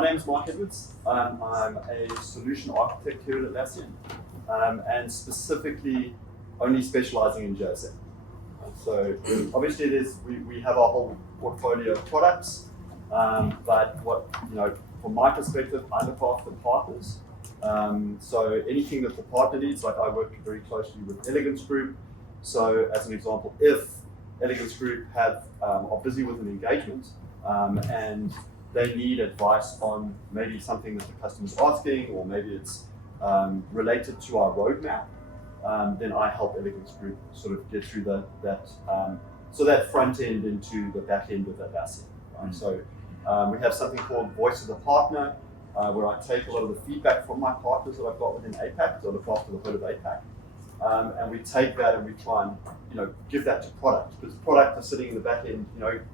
my name is Mark Edwards. I'm a solution architect here at Atlassian, and specifically only specializing in JSM. So obviously we have our whole portfolio of products, but from my perspective, I look after partners. So anything that the partner needs, like I work very closely with Elegance Group. So as an example, if Elegance Group are busy with an engagement and they need advice on maybe something that the customer's asking, or maybe it's related to our roadmap, then I help Elegance Group sort of get through that front end into the back end of Atlassian. Right? So we have something called Voice of the Partner, where I take a lot of the feedback from my partners that I've got within APAC, so I look after the hood of APAC, and we take that and we try and give that to product, because product is sitting in the back end,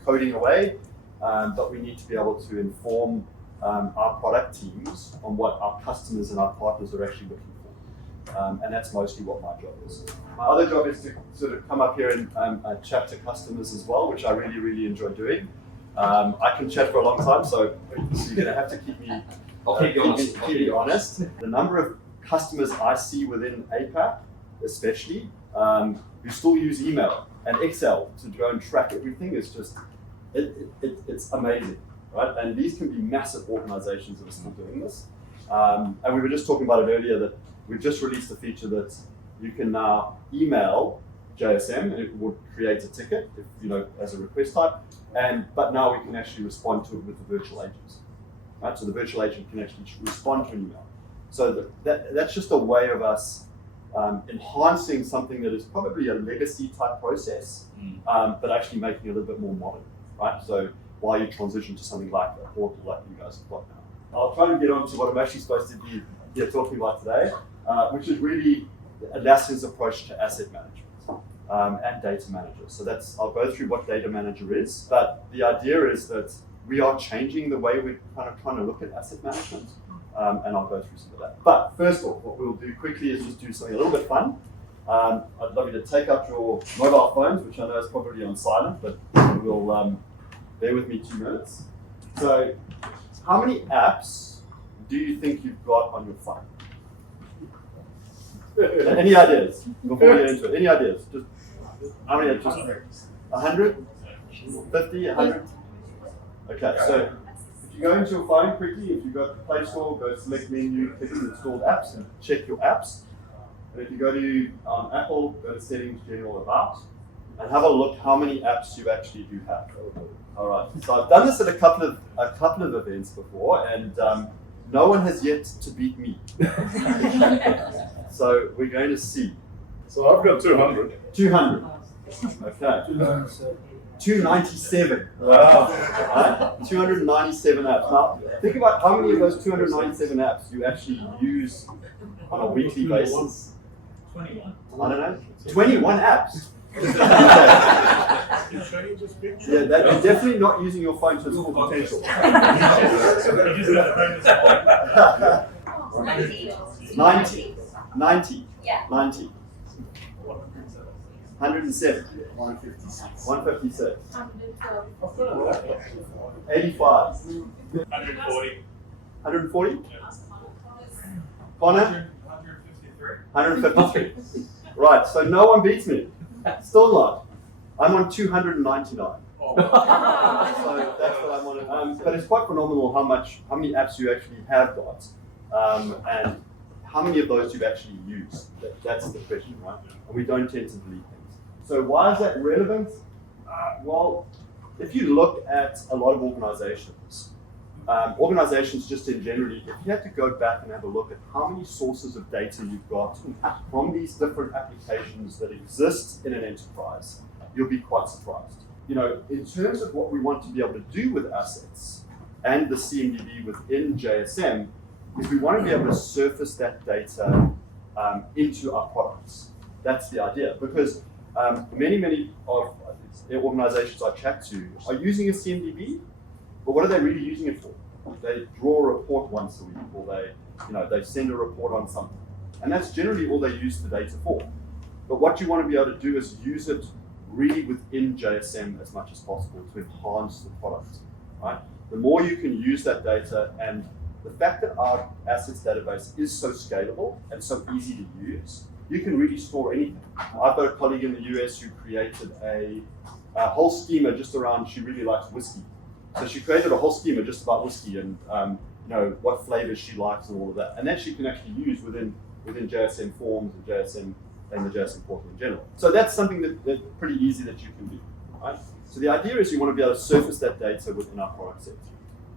coding away, but we need to be able to inform our product teams on what our customers and our partners are actually looking for, and that's mostly what my job is. My other job is to sort of come up here and chat to customers as well, which I really, really enjoy doing. I can chat for a long time, so you're going to have to keep me keep me honest. The number of customers I see within APAC, especially, who still use email and Excel to go and track everything is just, it's amazing, right? And these can be massive organizations that are still doing this. And we were just talking about it earlier that we've just released a feature that you can now email JSM and it would create a ticket, as a request type. But now we can actually respond to it with the virtual agents. Right? So the virtual agent can actually respond to an email. So that's just a way of us enhancing something that is probably a legacy type process, but actually making it a little bit more modern. Right? So while you transition to something like a portal like you guys have got now. I'll try and get on to what I'm actually supposed to be here talking about today, which is really Atlassian's approach to asset management. And data manager. So I'll go through what data manager is, but the idea is that we are changing the way we're kind of trying to look at asset management, and I'll go through some of that. But first of all, what we'll do quickly is just do something a little bit fun. I'd love you to take out your mobile phones, which I know is probably on silent, but we'll bear with me 2 minutes. So how many apps do you think you've got on your phone? Any ideas before we get into it? Any ideas? Just how many? Just 100? 50? 100? Okay, so if you go into your phone quickly, if you go to the Play Store, go select menu, click on installed apps, and check your apps. And if you go to Apple, go to settings, general about, and have a look how many apps you actually do have. All right. So I've done this at a couple of events before, and no one has yet to beat me. So we're going to see. So I've got 200. 200. Okay. 297. Wow. Right? 297 apps. Now, think about how many of those 297 apps you actually use on a weekly basis. 21. I don't know. 21 apps. Yeah, that is definitely not using your phone to its full potential. 90. Yeah. 90. 107. 156. 85. 140. 140. Connor? 153. Right, so no one beats me. Still not. I'm on 299. So that's what I'm on. But it's quite phenomenal how many apps you actually have got, and how many of those you actually use. That's the question, right? And we don't tend to delete things. So why is that relevant? Well, if you look at a lot of organizations, organizations just in generally, if you have to go back and have a look at how many sources of data you've got from these different applications that exist in an enterprise, you'll be quite surprised. In terms of what we want to be able to do with assets and the CMDB within JSM, is we want to be able to surface that data into our products. That's the idea, because many of the organizations I chat to are using a CMDB, but what are they really using it for? They draw a report once a week, or they send a report on something, and that's generally all they use the data for. But what you want to be able to do is use it really within JSM as much as possible to enhance the product, right? the more you can use that data. And the fact that our assets database is so scalable and so easy to use, you can really store anything. I've got a colleague in the US who created a whole schema just around, she really likes whiskey. So she created a whole schema just about whiskey and what flavors she likes and all of that. And that she can actually use within JSM forms and JSM and the JSM portal in general. So that's something that's pretty easy that you can do. Right? So the idea is you want to be able to surface that data within our product set.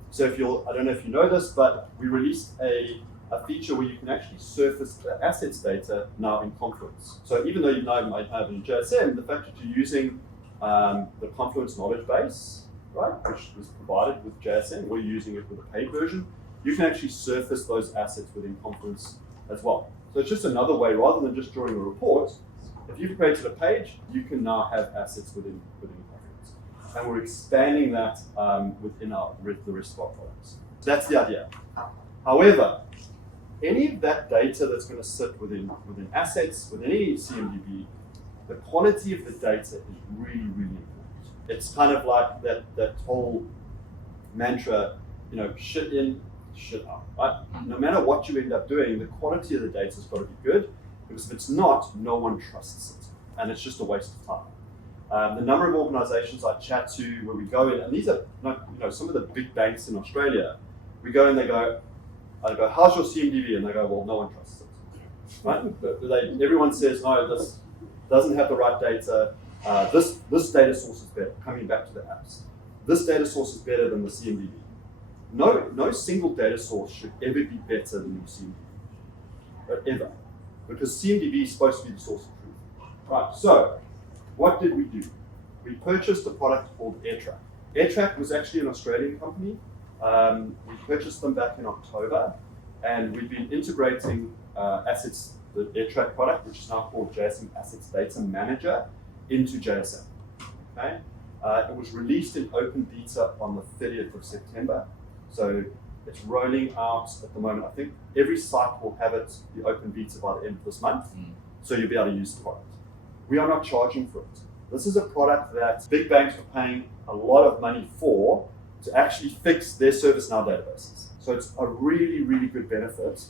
So I don't know if you know this, but we released a feature where you can actually surface the assets data now in Confluence. So even though you now might have in JSM, the fact that you're using the Confluence knowledge base, right, which was provided with JSM, or you're using it with a paid version, you can actually surface those assets within Confluence as well. So it's just another way, rather than just drawing a report, if you've created a page, you can now have assets within Confluence. And we're expanding that within the rest of our products. So that's the idea. However, any of that data that's going to sit within assets, within any CMDB, the quality of the data is really, really important. It's kind of like that whole mantra, shit in, shit out, right? No matter what you end up doing, the quality of the data has got to be good, because if it's not, no one trusts it, and it's just a waste of time. The number of organizations I chat to where we go in, and these are some of the big banks in Australia, we go in, I go, how's your CMDB? And they go, well, no one trusts it, right? But everyone says, no, this doesn't have the right data. This data source is better, coming back to the apps. This data source is better than the CMDB. No single data source should ever be better than your CMDB, ever, because CMDB is supposed to be the source of truth. Right, so what did we do? We purchased a product called AirTrack. AirTrack was actually an Australian company. We purchased them back in October, and we've been integrating assets, the AirTrack product, which is now called JSM Assets Data Manager, into JSM. Okay? It was released in open beta on the 30th of September. So it's rolling out at the moment. I think every site will have it, the open beta, by the end of this month. So you'll be able to use the product. We are not charging for it. This is a product that big banks are paying a lot of money for to actually fix their ServiceNow databases. So it's a really, really good benefit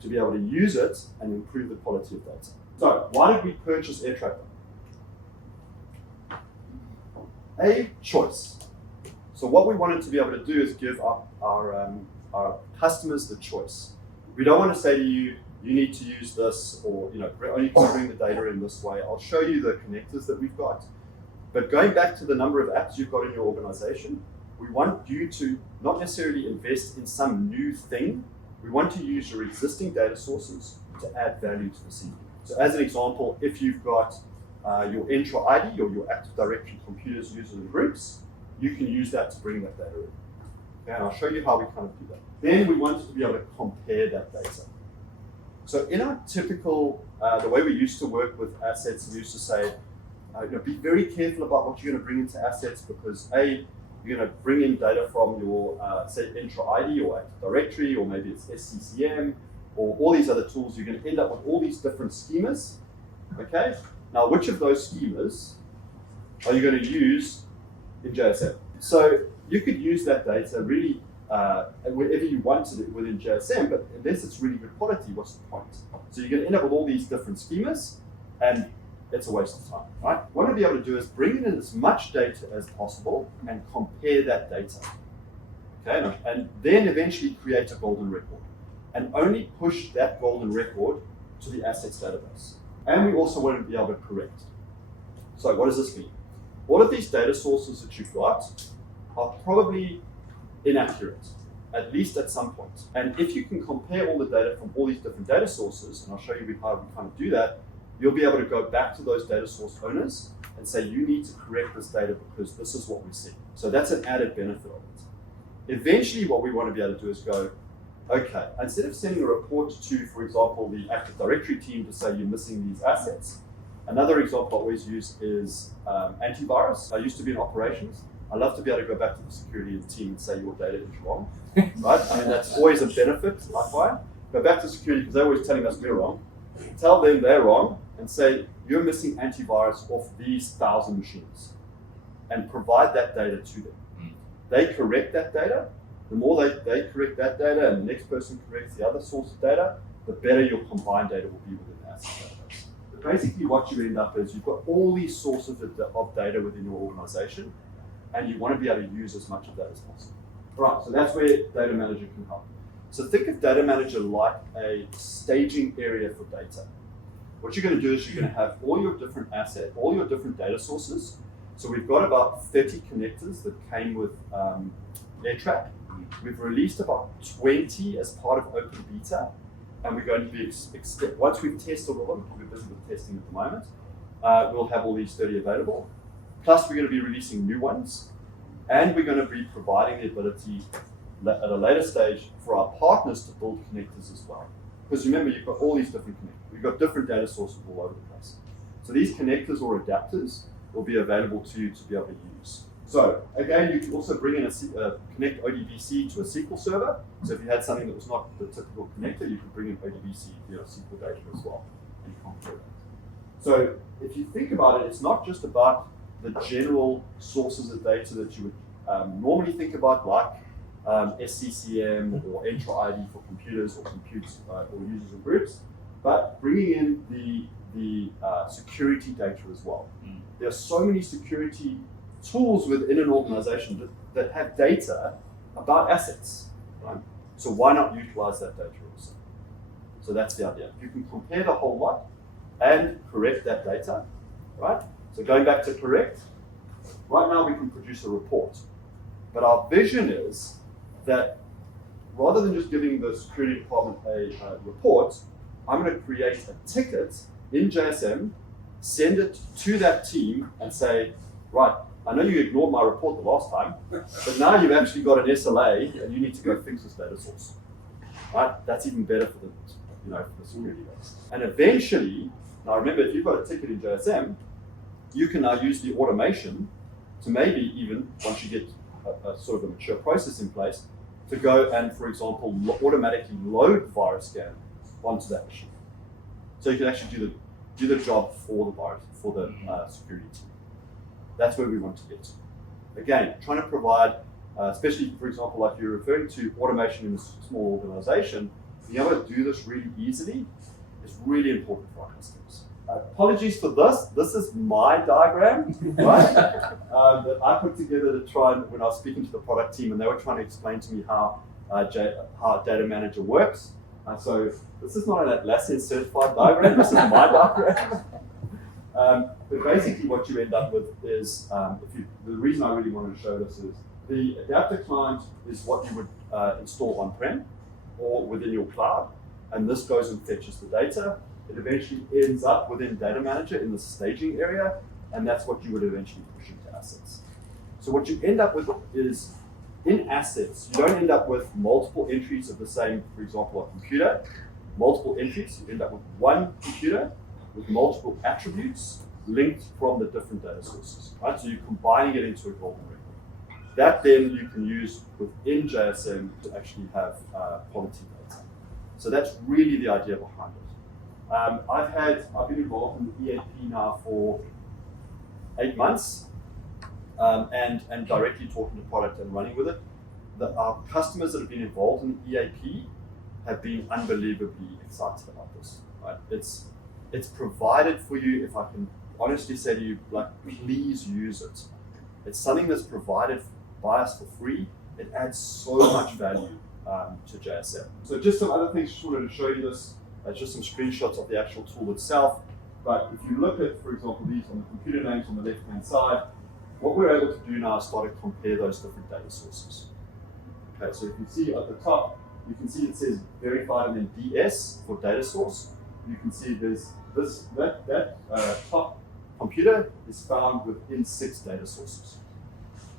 to be able to use it and improve the quality of data. So why did we purchase AirTrack? A choice. So what we wanted to be able to do is give our customers the choice. We don't want to say to you, you need to use this, or only bring the data in this way. I'll show you the connectors that we've got. But going back to the number of apps you've got in your organization, we want you to not necessarily invest in some new thing. We want to use your existing data sources to add value to the CDB. So as an example, if you've got your Entra ID or your Active Directory computers, users, and groups, you can use that to bring that data in. Okay, and I'll show you how we kind of do that. Then we wanted to be able to compare that data. So in our typical, the way we used to work with assets, we used to say, be very careful about what you're going to bring into assets, because you're going to bring in data from your, say, Entra ID or Active Directory, or maybe it's SCCM, or all these other tools. You're going to end up with all these different schemas. Okay. Now, which of those schemas are you going to use in JSM? So you could use that data really wherever you wanted it within JSM, but unless it's really good quality, what's the point? So you're going to end up with all these different schemas, and it's a waste of time, right? What we'll be able to do is bring in as much data as possible and compare that data. Okay, and then eventually create a golden record, and only push that golden record to the assets database. And we also want to be able to correct. So what does this mean? All of these data sources that you've got are probably inaccurate, at least at some point. And if you can compare all the data from all these different data sources, and I'll show you how we kind of do that, you'll be able to go back to those data source owners and say, you need to correct this data because this is what we see. So that's an added benefit of it. Eventually, what we want to be able to do is go, okay, instead of sending a report to, for example, the Active Directory team to say you're missing these assets, another example I always use is antivirus. I used to be in operations. I love to be able to go back to the security team and say your data is wrong, right? I mean, that's always a benefit, I find. Go back to security because they're always telling us we're wrong. Tell them they're wrong and say, you're missing antivirus off these 1,000 machines, and provide that data to them. they correct that data. The more they correct that data and the next person corrects the other source of data, the better your combined data will be within the asset database. But basically what you end up is you've got all these sources of data within your organization, and you want to be able to use as much of that as possible. Right, so that's where Data Manager can help. So think of Data Manager like a staging area for data. What you're going to do is you're going to have all your different assets, all your different data sources. So we've got about 30 connectors that came with AirTrack. We've released about 20 as part of open beta, and we're going to be, once we've tested all of them, we're busy with testing at the moment, we'll have all these 30 available. Plus we're going to be releasing new ones, and we're going to be providing the ability at a later stage for our partners to build connectors as well. Because remember, you've got all these different connectors. You've got different data sources all over the place. So these connectors or adapters will be available to you to be able to use. So again, you can also bring in connect ODBC to a SQL server. So if you had something that was not the typical connector, you could bring in ODBC via SQL data as well, and compare that. So if you think about it, it's not just about the general sources of data that you would normally think about, like SCCM or Entra ID for computers or computes or users and groups, but bringing in the security data as well. There are so many security tools within an organization that have data about assets, right? So why not utilize that data also? So that's the idea. You can compare the whole lot and correct that data, right? So going back to correct, right now we can produce a report. But our vision is that rather than just giving the security department a report, I'm going to create a ticket in JSM, send it to that team and say, right, I know you ignored my report the last time, but now you've actually got an SLA and you need to go fix this data source. Right? That's even better for for the security guys. And eventually, now remember, if you've got a ticket in JSM, you can now use the automation to maybe even, once you get a sort of a mature process in place, to go and, for example, automatically load virus scan onto that machine. So you can actually do the job for the security team. That's where we want to get to. Again, trying to provide, especially for example, like you're referring to automation in a small organization, being able to do this really easily is really important for our customers. Apologies for this. This is my diagram, right? That I put together to try and, when I was speaking to the product team, and they were trying to explain to me how Data Manager works. So this is not an Atlassian certified diagram. This is my diagram. But basically, what you end up with is, the reason I really wanted to show this is the adapter client is what you would install on-prem or within your cloud, and this goes and fetches the data. It eventually ends up within Data Manager in the staging area, and that's what you would eventually push into assets. So what you end up with is, in assets, you don't end up with multiple entries of the same, for example, a computer, multiple entries. You end up with one computer with multiple attributes linked from the different data sources, right? So you're combining it into a golden record. That then you can use within JSM to actually have quality data. So that's really the idea behind it. I've been involved in the EAP now for 8 months, and directly talking to product and running with it. Our customers that have been involved in the EAP have been unbelievably excited about this. Right? It's provided for you. If I can honestly say to you, like, please use it. It's something that's provided by us for free. It adds so much value to JSM. So just some other things, just wanted to show you this. Just some screenshots of the actual tool itself. But if you look at, for example, these on the computer names on the left-hand side, what we're able to do now is start to compare those different data sources. Okay, so you can see at the top, you can see it says verified and then DS for data source. You can see there's that top computer is found within 6 data sources.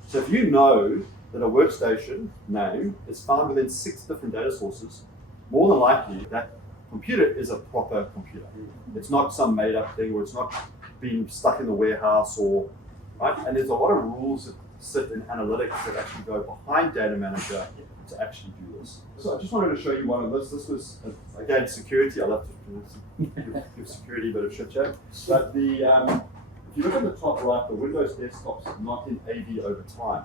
So if you know that a workstation name is found within 6 different data sources, more than likely that computer is a proper computer. It's not some made up thing, or it's not being stuck in the warehouse, or right. And there's a lot of rules that sit in analytics that actually go behind Data Manager to actually do this. So I just wanted to show you one of this. This was again security. I love to give security a bit of shit show. But if you look at the top right, the Windows desktop's not in AV over time.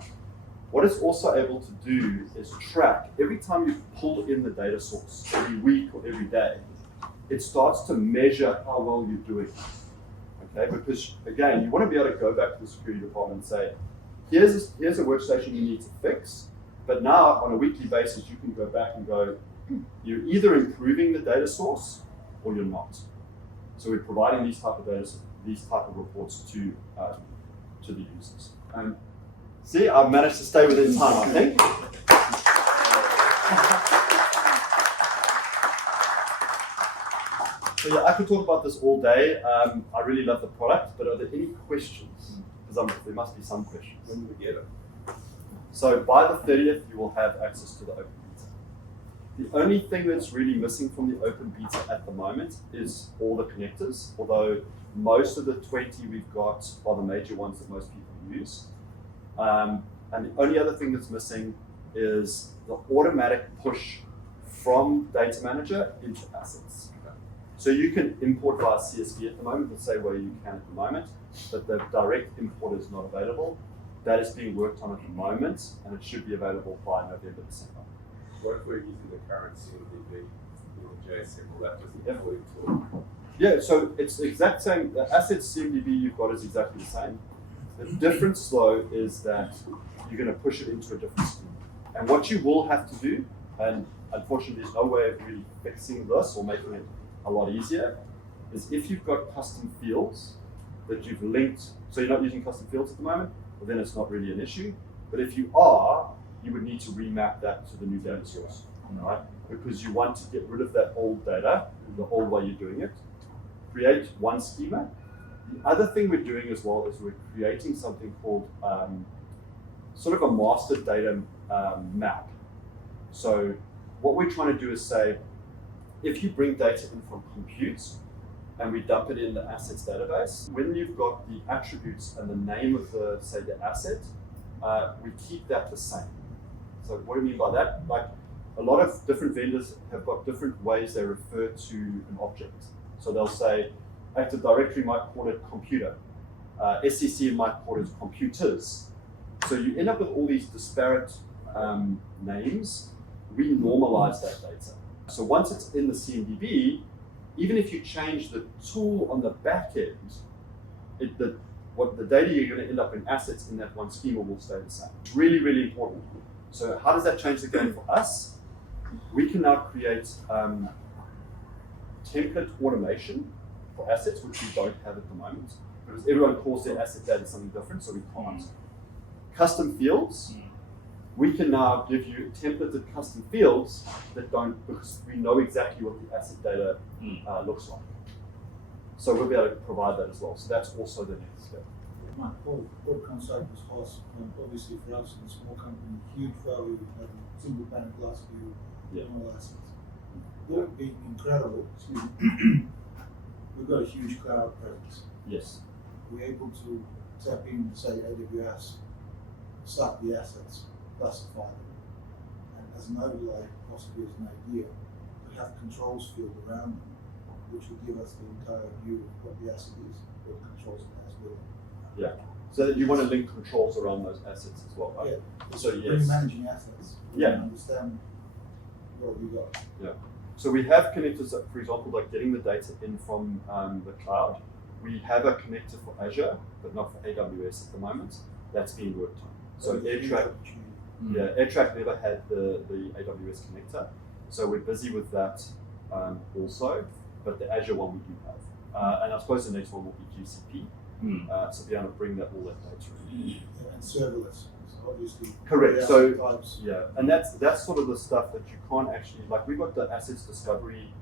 What it's also able to do is track every time you pull in the data source, every week or every day, it starts to measure how well you're doing. Okay, because again, you want to be able to go back to the security department and say, here's a workstation you need to fix, but now on a weekly basis, you can go back and go, you're either improving the data source or you're not. So we're providing these type of reports to the users. See, I've managed to stay within time, I think. So yeah, I could talk about this all day. I really love the product, but are there any questions? Because there must be some questions. When we get it. So by the 30th, you will have access to the open beta. The only thing that's really missing from the open beta at the moment is all the connectors, although most of the 20 we've got are the major ones that most people use. And the only other thing that's missing is the automatic push from Data Manager into assets. So you can import via CSV at the moment, the same way you can at the moment, but the direct import is not available. That is being worked on at the moment, and it should be available by November, December. What if we're using the current CMDB in JSM? Will that just include to? Yeah, so it's the exact same. The assets CMDB you've got is exactly the same. The difference, though, is that you're going to push it into a different scheme. And what you will have to do, and unfortunately there's no way of really fixing this or making it a lot easier, is if you've got custom fields that you've linked, so you're not using custom fields at the moment, well, then it's not really an issue. But if you are, you would need to remap that to the new data source, right? Because you want to get rid of that old data, the old way you're doing it, create one schema. The other thing we're doing as well is we're creating something called sort of a master data map. So what we're trying to do is say, if you bring data in from compute and we dump it in the assets database, when you've got the attributes and the name of the, say, the asset, we keep that the same. So what do you mean by that? Like a lot of different vendors have got different ways they refer to an object. So they'll say, Active Directory might call it computer. SCC might call it computers. So you end up with all these disparate names. We normalize that data. So once it's in the CMDB, even if you change the tool on the back end, what the data you're going to end up in assets in that one schema will stay the same. It's really, really important. So how does that change the game for us? We can now create template automation for assets, which we don't have at the moment, because everyone calls their asset data something different, so we can't. Custom fields, we can now give you templated custom fields that don't, because we know exactly what the asset data looks like. So we'll be able to provide that as well. So that's also the next step. What concept was cost, obviously for us in a small company, huge value, single pane of glass view, and all assets. That would be incredible. We've got a huge cloud presence. Yes. We're able to tap in, say, AWS, suck the assets, classify them, and as an overlay, possibly as an idea, we have controls field around them, which will give us the entire view of what the asset is, what controls it has with it. Yeah. So that you want to link controls around those assets as well, right? Yeah. So When you're yes. managing assets, we can understand what we got. Yeah. So we have connectors that, for example, like getting the data in from the cloud. We have a connector for Azure, but not for AWS at the moment. That's being worked on. So AirTrack never had the AWS connector. So we're busy with that also, but the Azure one we do have. And I suppose the next one will be GCP. So be able to bring that all that data in. And serverless, obviously. Correct. So types. yeah, and that's sort of the stuff that you can't actually, like we've got the assets discovery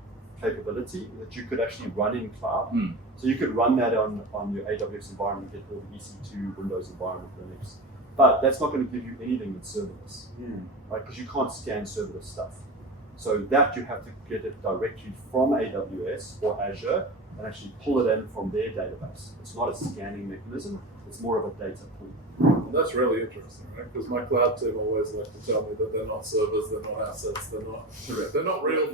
capability that you could actually run in cloud. So you could run that on your AWS environment, get all the EC2 Windows environment, Linux. But that's not going to give you anything that's serverless, right? Because you can't scan serverless stuff. So that you have to get it directly from AWS or Azure and actually pull it in from their database. It's not a scanning mechanism, it's more of a data pool. And that's really interesting, right? Because my cloud team always like to tell me that they're not servers, they're not assets, they're not real things. They're not real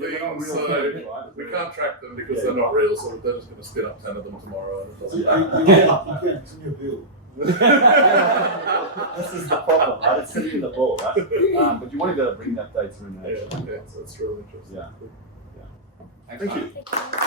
So things, right? we can't track them because they're not real. So they're just going to spin up 10 of them tomorrow. And it doesn't You can't continue build. This is the problem, right? It's sitting in the bull, right? But you want to be able to bring that data in. Yeah, so it's really interesting. Yeah. Cool. Thank you. Thank you.